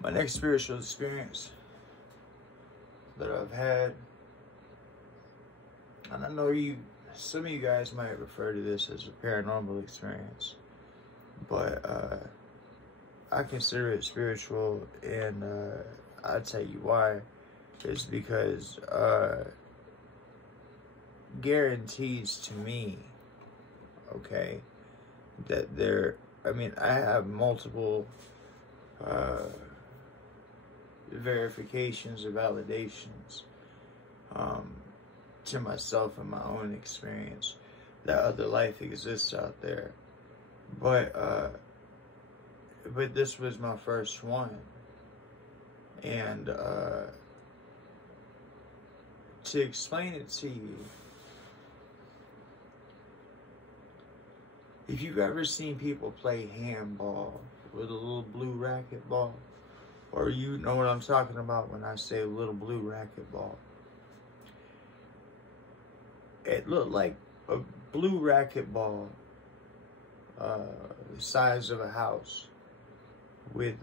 My next spiritual experience that I've had, and I know some of you guys might refer to this as a paranormal experience, but I consider it spiritual, and I'll tell you why. Is because guarantees to me, okay, that I have multiple verifications or validations to myself and my own experience that other life exists out there, but this was my first one, and to explain it to you, if you've ever seen people play handball with a little blue racquetball, or you know what I'm talking about when I say a little blue racquetball, it looked like a blue racquetball the size of a house with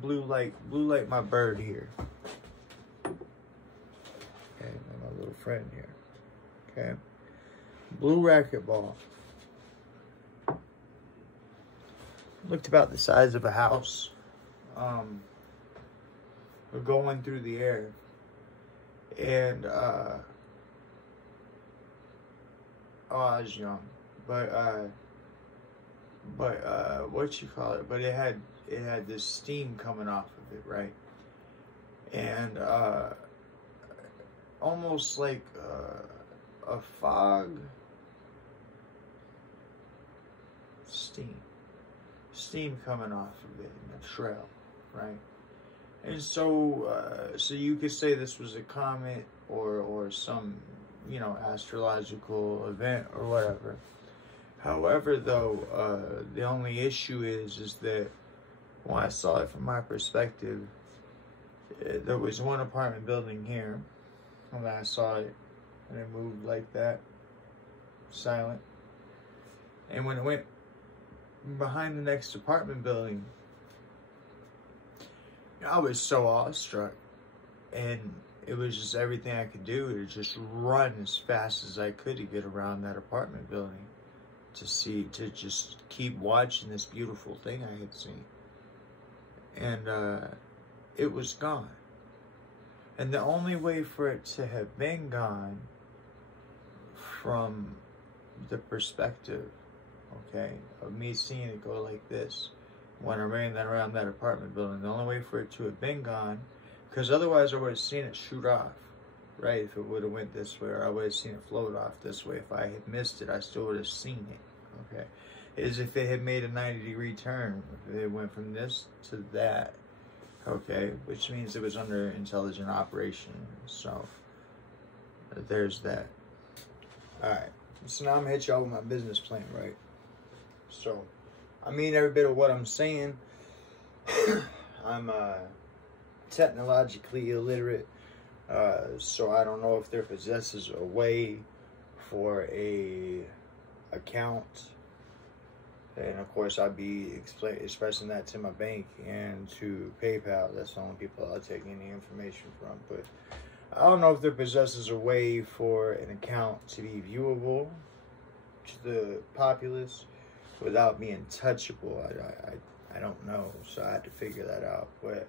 blue like my bird here. Okay, my little friend here. Okay, blue racquetball. Looked about the size of a house. Going through the air, and I was young, but what you call it? But it had this steam coming off of it, right? And almost like a fog, steam coming off of it in a trail, right? And so you could say this was a comet or some, astrological event or whatever. However, though, the only issue is that when I saw it from my perspective, there was one apartment building here, and I saw it, and it moved like that, silent. And when it went behind the next apartment building, I was so awestruck, and it was just everything I could do to just run as fast as I could to get around that apartment building to just keep watching this beautiful thing I had seen. And it was gone. And the only way for it to have been gone from the perspective, okay, of me seeing it go like this, when I ran that around that apartment building, the only way for it to have been gone, because otherwise I would have seen it shoot off, right? If it would have went this way, or I would have seen it float off this way. If I had missed it, I still would have seen it, okay? Is if it had made a 90-degree turn, if it went from this to that, okay, which means it was under intelligent operation. So there's that. All right, so now I'm gonna hit y'all with my business plan, right? So I mean every bit of what I'm saying. I'm technologically illiterate, so I don't know if there possesses a way for a account. And of course, I'd be expressing that to my bank and to PayPal. That's the only people I'll take any information from. But I don't know if there possesses a way for an account to be viewable to the populace without being touchable. I don't know, so I had to figure that out. But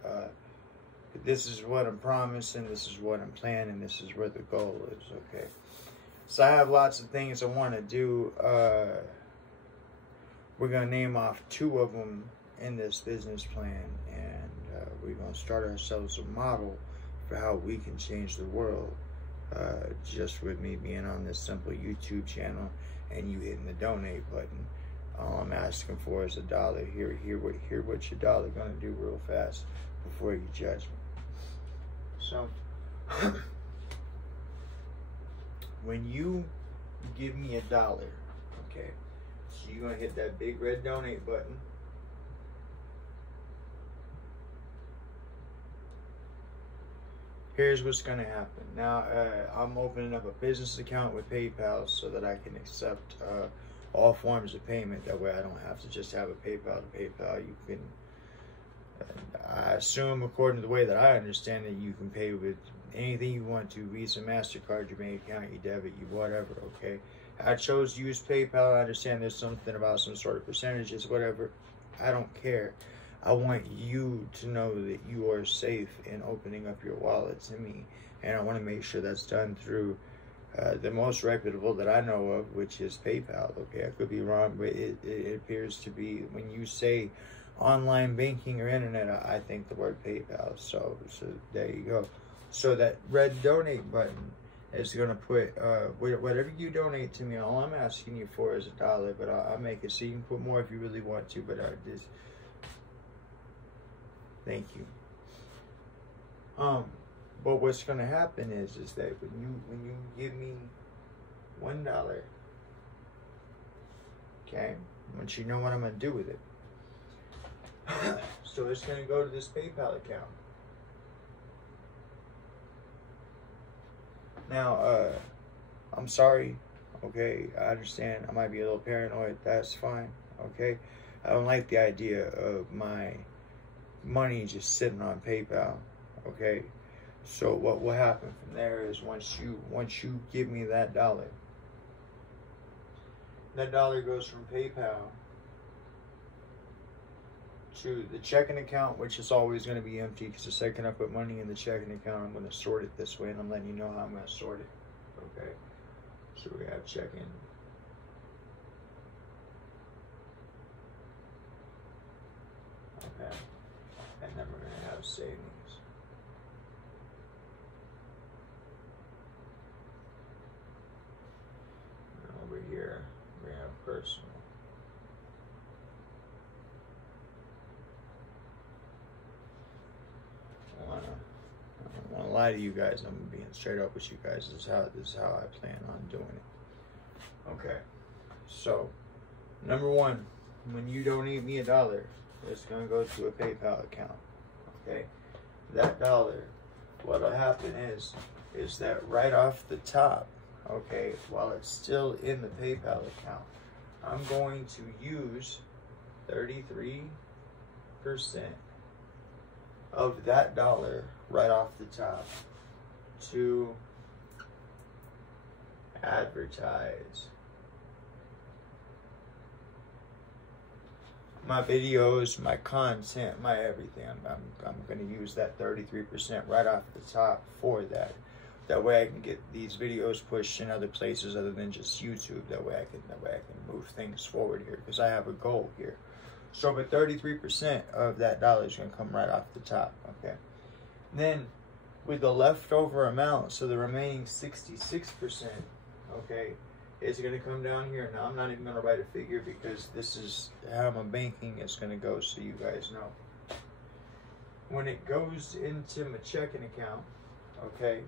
this is what I'm promising. This is what I'm planning. This is where the goal is. Okay. So I have lots of things I want to do. We're going to name off 2 of them in this business plan, and we're going to start ourselves a model for how we can change the world, just with me being on this simple YouTube channel and you hitting the donate button. All I'm asking for is $1. Hear what your dollar going to do real fast before you judge me. So, when you give me $1, okay, so you're going to hit that big red donate button. Here's what's going to happen. Now, I'm opening up a business account with PayPal so that I can accept all forms of payment. That way I don't have to just have a PayPal to PayPal. You can I assume, according to the way that I understand it, you can pay with anything you want to, Visa, MasterCard, your bank account, your debit, your whatever, okay? I chose to use PayPal. I understand there's something about some sort of percentages, whatever. I don't care. I want you to know that you are safe in opening up your wallet to me. And I want to make sure that's done through the most reputable that I know of, which is PayPal, okay? I could be wrong, but it appears to be, when you say online banking or internet, I think the word PayPal. So there you go. So that red donate button is going to put whatever you donate to me. All I'm asking you for is $1, but I'll make it so you can put more if you really want to. But just thank you. But what's going to happen is that when you give me $1, okay, I want you to know what I'm going to do with it. So it's going to go to this PayPal account. Now, I'm sorry, okay, I understand I might be a little paranoid, that's fine, okay? I don't like the idea of my money just sitting on PayPal, okay? So what will happen from there is once you give me that $1 goes from PayPal to the checking account, which is always going to be empty, because the second I put money in the checking account, I'm going to sort it this way, and I'm letting you know how I'm going to sort it. Okay, so we have checking. Okay, and then we're going to have savings. And over here, we have personal. I don't want to lie to you guys. I'm being straight up with you guys. This is how I plan on doing it. Okay. So, number one, when you donate me $1, it's gonna go to a PayPal account. Okay. That $1, what'll happen is that right off the top, okay, while it's still in the PayPal account, I'm going to use 33% of that $1 right off the top to advertise my videos, my content, my everything. I'm going to use that 33% right off the top for that. That way I can get these videos pushed in other places other than just YouTube. That way I can move things forward here, because I have a goal here. So, but 33% of that $1 is going to come right off the top, okay? Then, with the leftover amount, so the remaining 66%, okay, is going to come down here. Now, I'm not even going to write a figure, because this is how my banking is going to go, so you guys know. When it goes into my checking account, okay,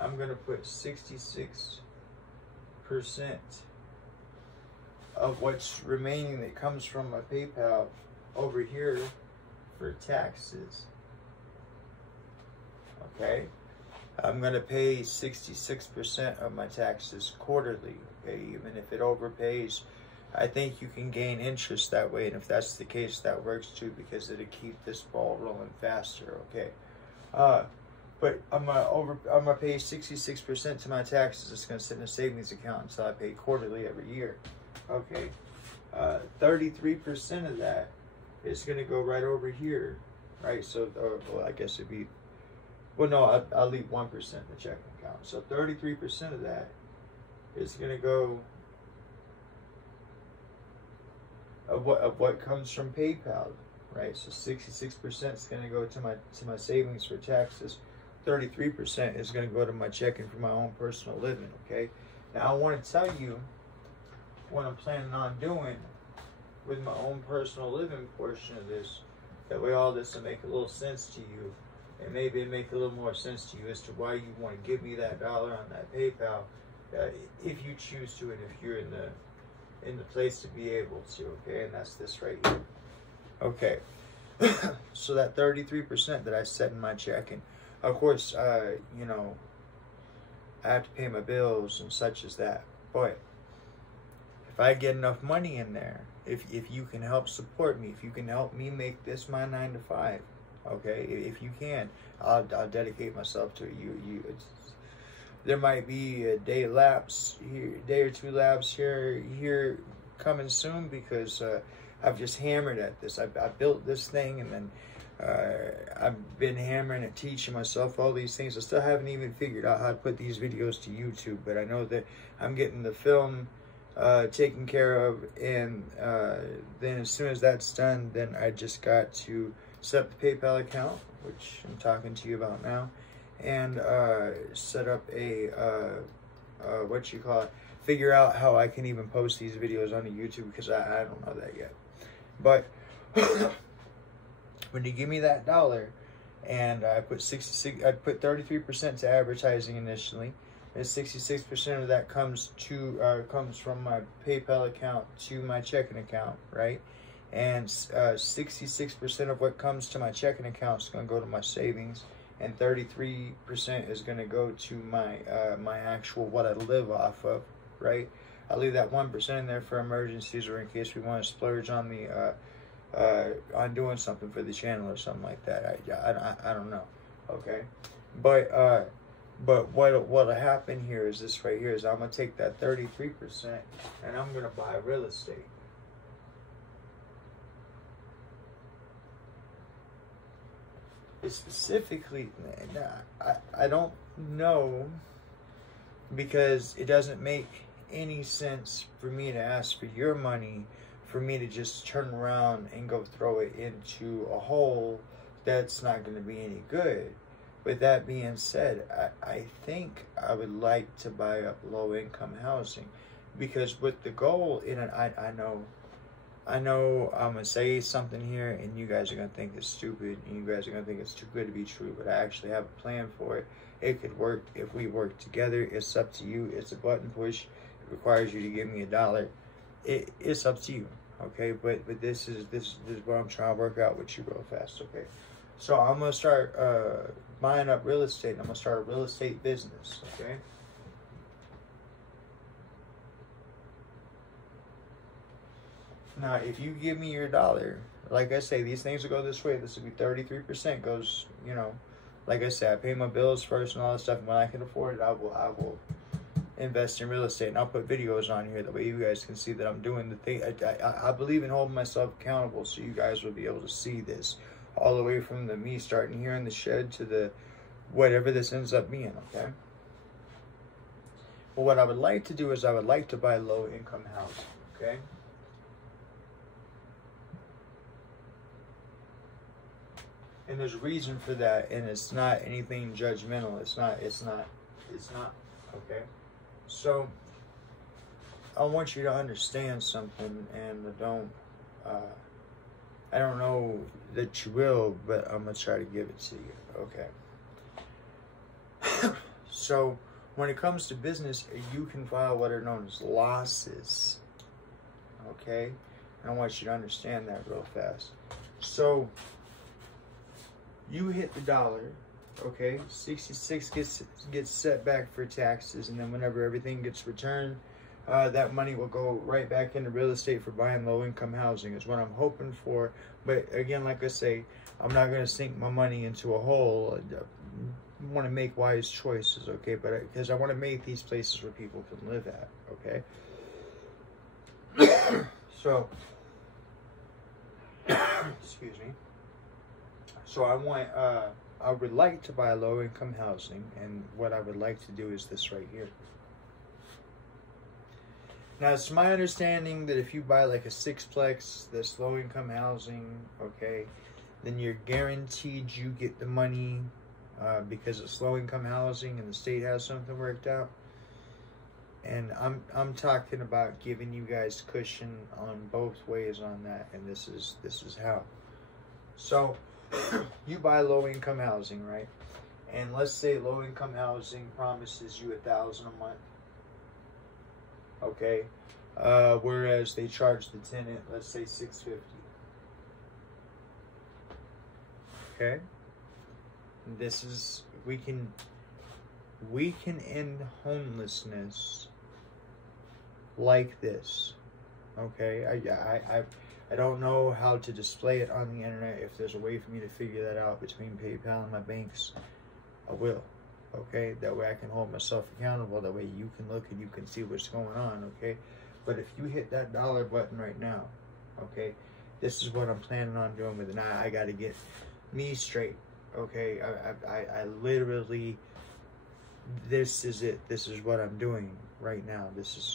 I'm going to put 66% of what's remaining that comes from my PayPal over here for taxes. Okay, I'm going to pay 66% of my taxes quarterly. Okay, even if it overpays, I think you can gain interest that way, and if that's the case, that works too, because it'll keep this ball rolling faster. Okay, but I'm gonna pay 66% to my taxes. It's gonna sit in a savings account until I pay quarterly every year. Okay, 33% of that is gonna go right over here, right? So, well, I guess it'd be, well, no, I'll leave 1% in the checking account. So 33% of that is gonna go of what comes from PayPal, right? So 66% is gonna go to my savings for taxes. 33% is gonna go to my checking for my own personal living. Okay. Now I want to tell you what I'm planning on doing with my own personal living portion of this. That way all this will make a little sense to you, and maybe it make a little more sense to you as to why you want to give me that $1 on that PayPal, if you choose to, and if you're in the place to be able to. Okay, and that's this right here. Okay, so that 33% that I set in my checking, of course, you know, I have to pay my bills and such as that, but if I get enough money in there, if you can help support me, if you can help me make this my 9 to 5, okay, if you can, I'll dedicate myself to it. There might be a day or two lapse here coming soon, because I've just hammered at this. I built this thing, and then I've been hammering at teaching myself all these things. I still haven't even figured out how to put these videos to YouTube, but I know that I'm getting the film taken care of, and then as soon as that's done, then I just got to set up the PayPal account, which I'm talking to you about now, and set up a figure out how I can even post these videos onto YouTube, because I don't know that yet. But when you give me that $1, and I put 33% to advertising initially, and 66% of that comes from my PayPal account to my checking account, right? And 66% of what comes to my checking account is going to go to my savings, and 33% is going to go to my my actual what I live off of, right? I'll leave that 1% in there for emergencies, or in case we want to splurge on the on doing something for the channel or something like that. I don't know, okay? But what'll happen here is this right here, is I'm gonna take that 33% and I'm gonna buy real estate. It's specifically, I don't know, because it doesn't make any sense for me to ask for your money, for me to just turn around and go throw it into a hole that's not going to be any good. With that being said, I think I would like to buy up low-income housing, because with the goal in it, I know I'm going to say something here, and you guys are going to think it's stupid, and you guys are going to think it's too good to be true, but I actually have a plan for it. It could work if we work together. It's up to you. It's a button push. It requires you to give me $1. It's up to you, okay? But this is what I'm trying to work out with you real fast, okay? So I'm going to start buying up real estate. I'm going to start a real estate business, okay? Now, if you give me your $1, like I say, these things will go this way. This will be 33% goes, you know, like I said, I pay my bills first and all that stuff. And when I can afford it, I will invest in real estate. And I'll put videos on here. That way you guys can see that I'm doing the thing. I believe in holding myself accountable, so you guys will be able to see this. All the way from me starting here in the shed to the whatever this ends up being, okay? But what I would like to do is I would like to buy low-income housing, okay? And there's a reason for that, and it's not anything judgmental. It's not, okay? So, I want you to understand something, and I don't know that you will, but I'm going to try to give it to you, okay? So, when it comes to business, you can file what are known as losses, okay? And I want you to understand that real fast. So, you hit the $1, okay? 66 gets set back for taxes, and then whenever everything gets returned, that money will go right back into real estate for buying low-income housing is what I'm hoping for. But again, like I say, I'm not going to sink my money into a hole. I want to make wise choices, okay? But because I want to make these places where people can live at, okay? So, excuse me. So I would like to buy low-income housing, and what I would like to do is this right here. Now, it's my understanding that if you buy like a sixplex that's low-income housing, okay, then you're guaranteed you get the money because it's low-income housing and the state has something worked out. And I'm talking about giving you guys cushion on both ways on that, and this is how. So, you buy low-income housing, right? And let's say low-income housing promises you $1,000 a month, okay? Whereas they charge the tenant, let's say $650. Okay? This is we can end homelessness like this. Okay, I don't know how to display it on the internet. If there's a way for me to figure that out between PayPal and my banks, I will. Okay, that way I can hold myself accountable. That way you can look and you can see what's going on. Okay, but if you hit that dollar button right now, okay, this is what I'm planning on doing with it. Now I got to get me straight. Okay, I literally, this is it. This is what I'm doing right now.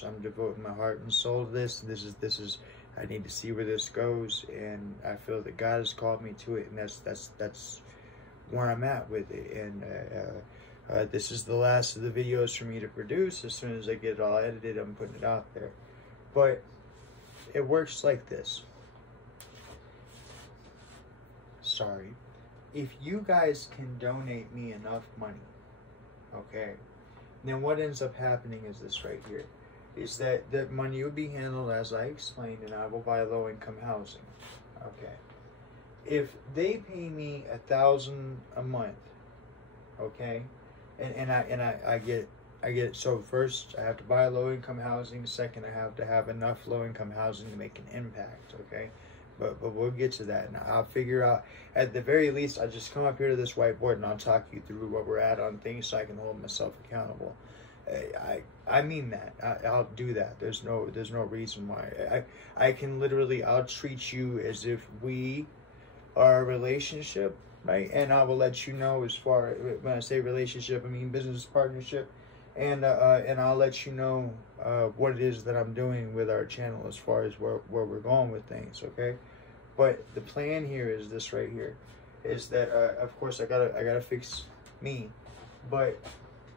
I'm devoting my heart and soul to this. This is I need to see where this goes, and I feel that God has called me to it, and that's where I'm at with it. And this is the last of the videos for me to produce. As soon as I get it all edited, I'm putting it out there. But it works like this. Sorry. If you guys can donate me enough money, okay, then what ends up happening is this right here, is that the money will be handled as I explained, and I will buy low-income housing. Okay. If they pay me $1,000 a month, okay, and I get so first I have to buy low-income housing. Second, I have to have enough low-income housing to make an impact. Okay. But we'll get to that, and I'll figure out, at the very least, I'll just come up here to this whiteboard and I'll talk you through what we're at on things so I can hold myself accountable. I mean that. I'll do that. There's no reason why. I can literally, I'll treat you as if we are a relationship, right? And I will let you know, as far, when I say relationship, I mean business partnership. And I'll let you know what it is that I'm doing with our channel as far as where we're going with things, okay? But the plan here is this right here, is that of course I gotta fix me, but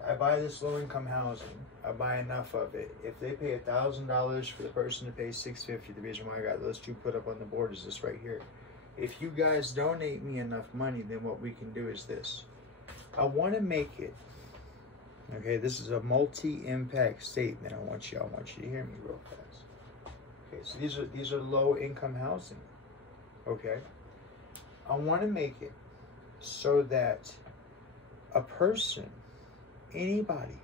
I buy this low-income housing. I buy enough of it. If they pay $1,000 for the person to pay $650, the reason why I got those two put up on the board is this right here. If you guys donate me enough money, then what we can do is this. I want to make it. Okay, this is a multi-impact statement. I want you to hear me real fast. Okay, so these are low-income housing. Okay, I want to make it so that a person, anybody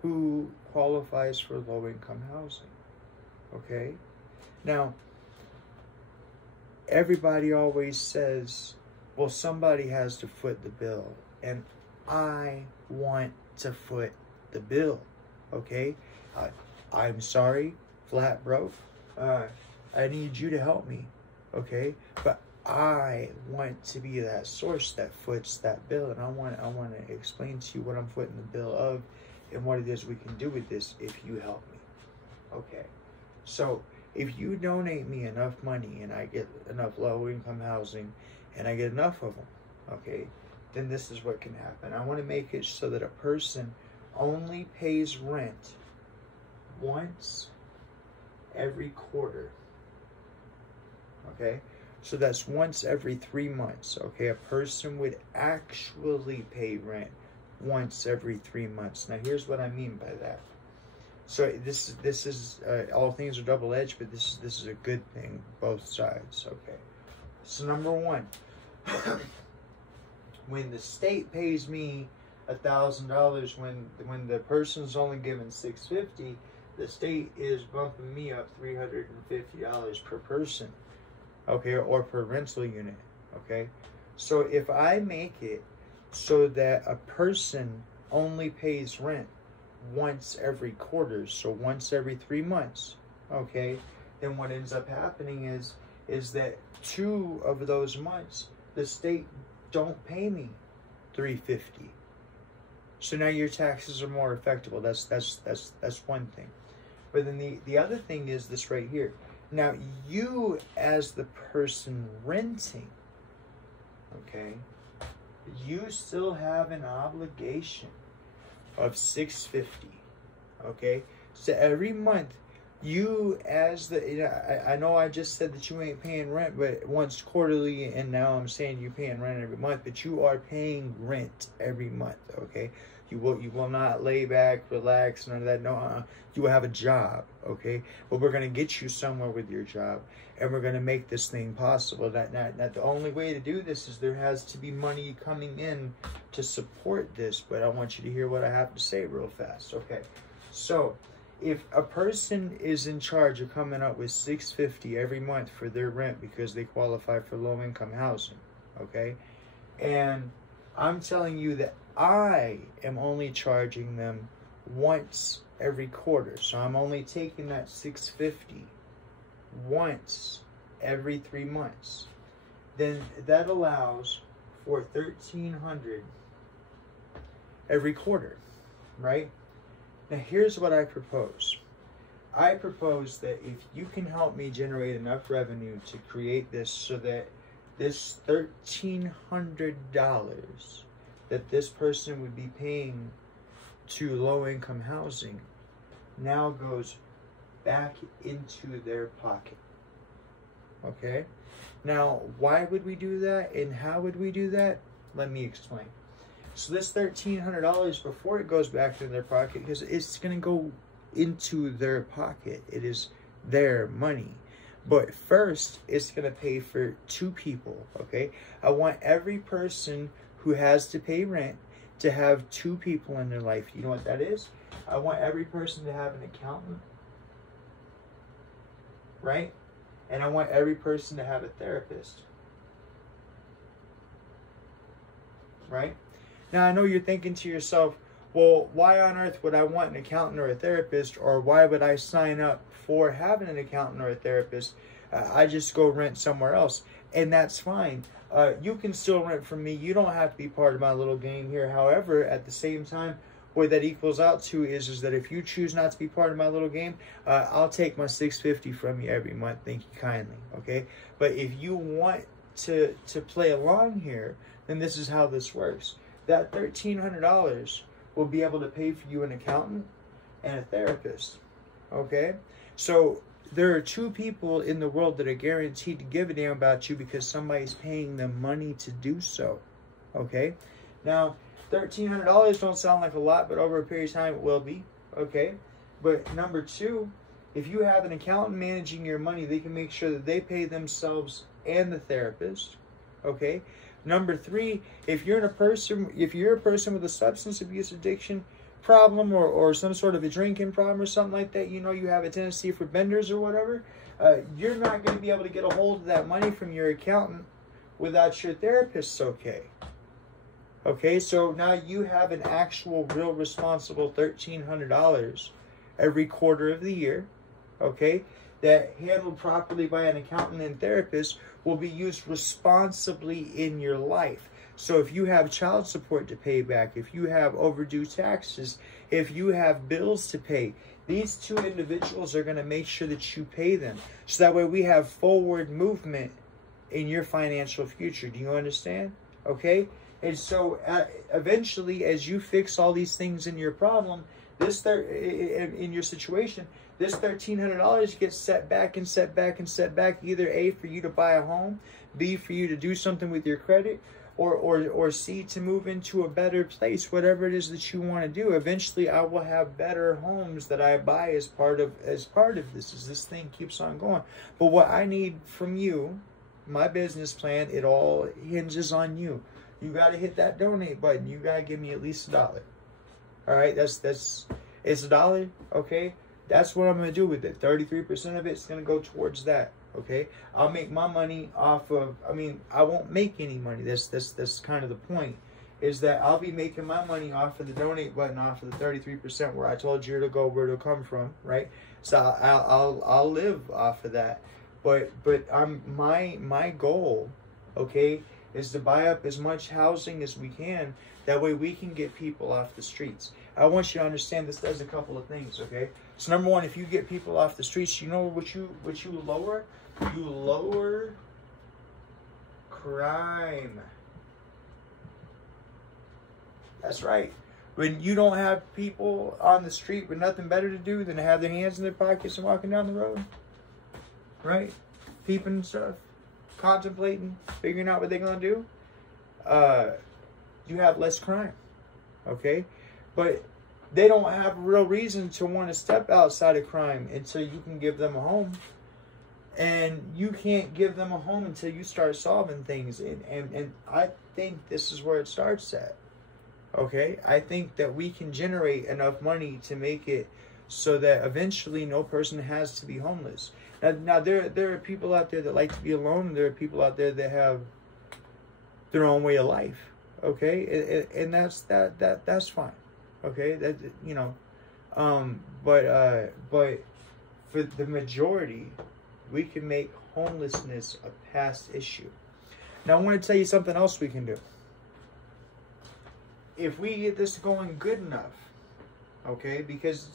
who qualifies for low-income housing, okay? Now, everybody always says, well, somebody has to foot the bill, and I want to foot the bill, okay? I'm sorry, flat broke. I need you to help me, okay? But I want to be that source that foots that bill, and I want to explain to you what I'm footing the bill of and what it is we can do with this if you help me. Okay, so if you donate me enough money and I get enough low-income housing and I get enough of them, okay, then this is what can happen. I want to make it so that a person only pays rent once every quarter. Okay, so that's once every 3 months. Okay, a person would actually pay rent once every 3 months. Now here's what I mean by that. So this is all things are double-edged, but this is a good thing, both sides. Okay, so number one, when the state pays me $1,000, when the person's only given $650, the state is bumping me up $350 per person, okay, or per rental unit, okay? So if I make it so that a person only pays rent once every quarter, so once every 3 months, okay, then what ends up happening is that 2 of those months the state don't pay me $350. So now your taxes are more effective. That's one thing. But then the other thing is this right here. Now you, as the person renting, okay, you still have an obligation of $650. Okay, so every month you, as the, I know I just said that you ain't paying rent but once quarterly, and now I'm saying you're paying rent every month, but you are paying rent every month. Okay, you will not lay back, relax, none of that. No, you will have a job. Okay, but we're gonna get you somewhere with your job, and we're gonna make this thing possible. That the only way to do this is there has to be money coming in to support this. But I want you to hear what I have to say real fast. Okay, so if a person is in charge of coming up with $650 every month for their rent because they qualify for low-income housing, okay, and I'm telling you that I am only charging them once every quarter, so I'm only taking that $650 once every 3 months, then that allows for $1,300 every quarter, right? Now here's what I propose. I propose that if you can help me generate enough revenue to create this so that this $1,300 that this person would be paying to low-income housing now goes back into their pocket. Okay? Now, why would we do that and how would we do that? Let me explain. So this $1,300, before it goes back into their pocket, because it's going to go into their pocket. It is their money. But first, it's going to pay for 2 people, okay? I want every person who has to pay rent to have 2 people in their life. You know what that is? I want every person to have an accountant, right? And I want every person to have a therapist, right? Now, I know you're thinking to yourself, well, why on earth would I want an accountant or a therapist, or why would I sign up for having an accountant or a therapist? I just go rent somewhere else, and that's fine. You can still rent from me. You don't have to be part of my little game here. However, at the same time, what that equals out to is that if you choose not to be part of my little game, I'll take my $650 from you every month. Thank you kindly, okay? But if you want to play along here, then this is how this works. That $1,300 will be able to pay for you an accountant and a therapist, okay? So there are 2 people in the world that are guaranteed to give a damn about you because somebody's paying them money to do so, okay? Now, $1,300 don't sound like a lot, but over a period of time it will be, okay? But number 2, if you have an accountant managing your money, they can make sure that they pay themselves and the therapist, okay? Number 3, if you're a person with a substance abuse addiction problem or some sort of a drinking problem or something like that, you know you have a tendency for benders or whatever, you're not going to be able to get a hold of that money from your accountant without your therapist's okay. Okay, so now you have an actual, real responsible $1,300 every quarter of the year, okay, that handled properly by an accountant and therapist will be used responsibly in your life. So if you have child support to pay back, if you have overdue taxes, if you have bills to pay, these 2 individuals are going to make sure that you pay them. So that way we have forward movement in your financial future. Do you understand? Okay? And so eventually, as you fix all these things in your problem, in your situation, this $1,300 gets set back and set back and set back, either A, for you to buy a home, B, for you to do something with your credit, or C, to move into a better place, whatever it is that you want to do. Eventually, I will have better homes that I buy as part of this, as this thing keeps on going. But what I need from you, my business plan, it all hinges on you. You got to hit that donate button. You got to give me at least $1. All right, it's $1, okay? That's what I'm going to do with it. 33% of it's going to go towards that, okay? I'll make my money off of, I won't make any money. That's kind of the point, is that I'll be making my money off of the donate button, off of the 33% where I told you to go, where to come from, right? So I'll live off of that. But my goal, okay, is to buy up as much housing as we can. That way we can get people off the streets. I want you to understand this does a couple of things, okay? So number 1, if you get people off the streets, you know what you lower? You lower crime. That's right. When you don't have people on the street with nothing better to do than to have their hands in their pockets and walking down the road, right? Peeping and stuff, contemplating, figuring out what they're going to do, you have less crime, okay? But they don't have a real reason to want to step outside of crime until you can give them a home. And you can't give them a home until you start solving things. And I think this is where it starts at, okay? I think that we can generate enough money to make it so that eventually no person has to be homeless. Now there are people out there that like to be alone, and there are people out there that have their own way of life. Okay, and that's fine. Okay, that, you know, but for the majority, we can make homelessness a past issue. Now, I want to tell you something else we can do. If we get this going good enough, okay, because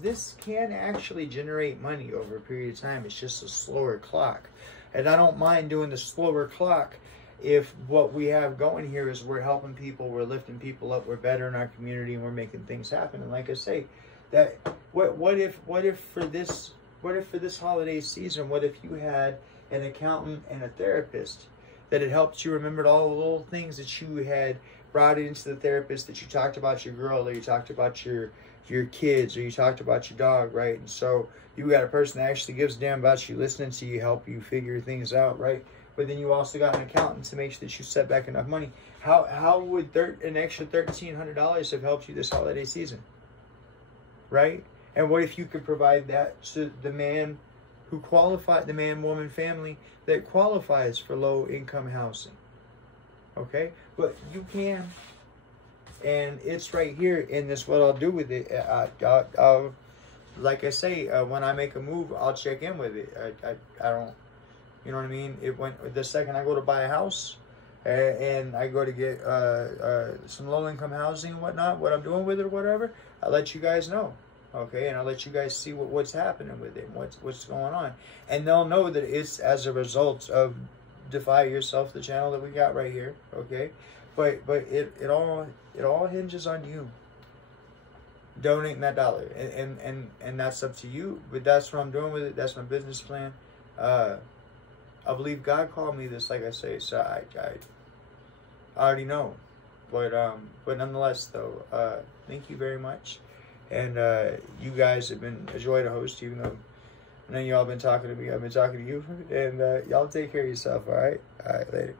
this can actually generate money over a period of time. It's just a slower clock. And I don't mind doing the slower clock if what we have going here is we're helping people, we're lifting people up, we're bettering our community, and we're making things happen. And like I say, that what if for this holiday season, what if you had an accountant and a therapist that had helped you remembered all the little things that you had brought into the therapist, that you talked about your girl, or you talked about your kids, or you talked about your dog, right? And so you got a person that actually gives a damn about you, listening to you, help you figure things out, right? But then you also got an accountant to make sure that you set back enough money. How would an extra $1,300 have helped you this holiday season, right? And what if you could provide that to the man who qualified, the man, woman, family that qualifies for low income housing? Okay, but you can, and it's right here. And this what I'll do with it. I'll like I say, when I make a move, I'll check in with it. I don't, you know what I mean? The second I go to buy a house, and I go to get some low income housing and whatnot, what I'm doing with it or whatever, I'll let you guys know. Okay, and I'll let you guys see what's happening with it, what's going on, and they'll know that it's as a result of Defy Yourself, the channel that we got right here. Okay, but it all hinges on you donating that dollar, and that's up to you. But that's what I'm doing with it. That's my business plan. I believe God called me this, like I say, so I already know. But nonetheless, though, thank you very much. And you guys have been a joy to host, even though I know y'all been talking to me. I've been talking to you. And y'all take care of yourself, all right? All right, later.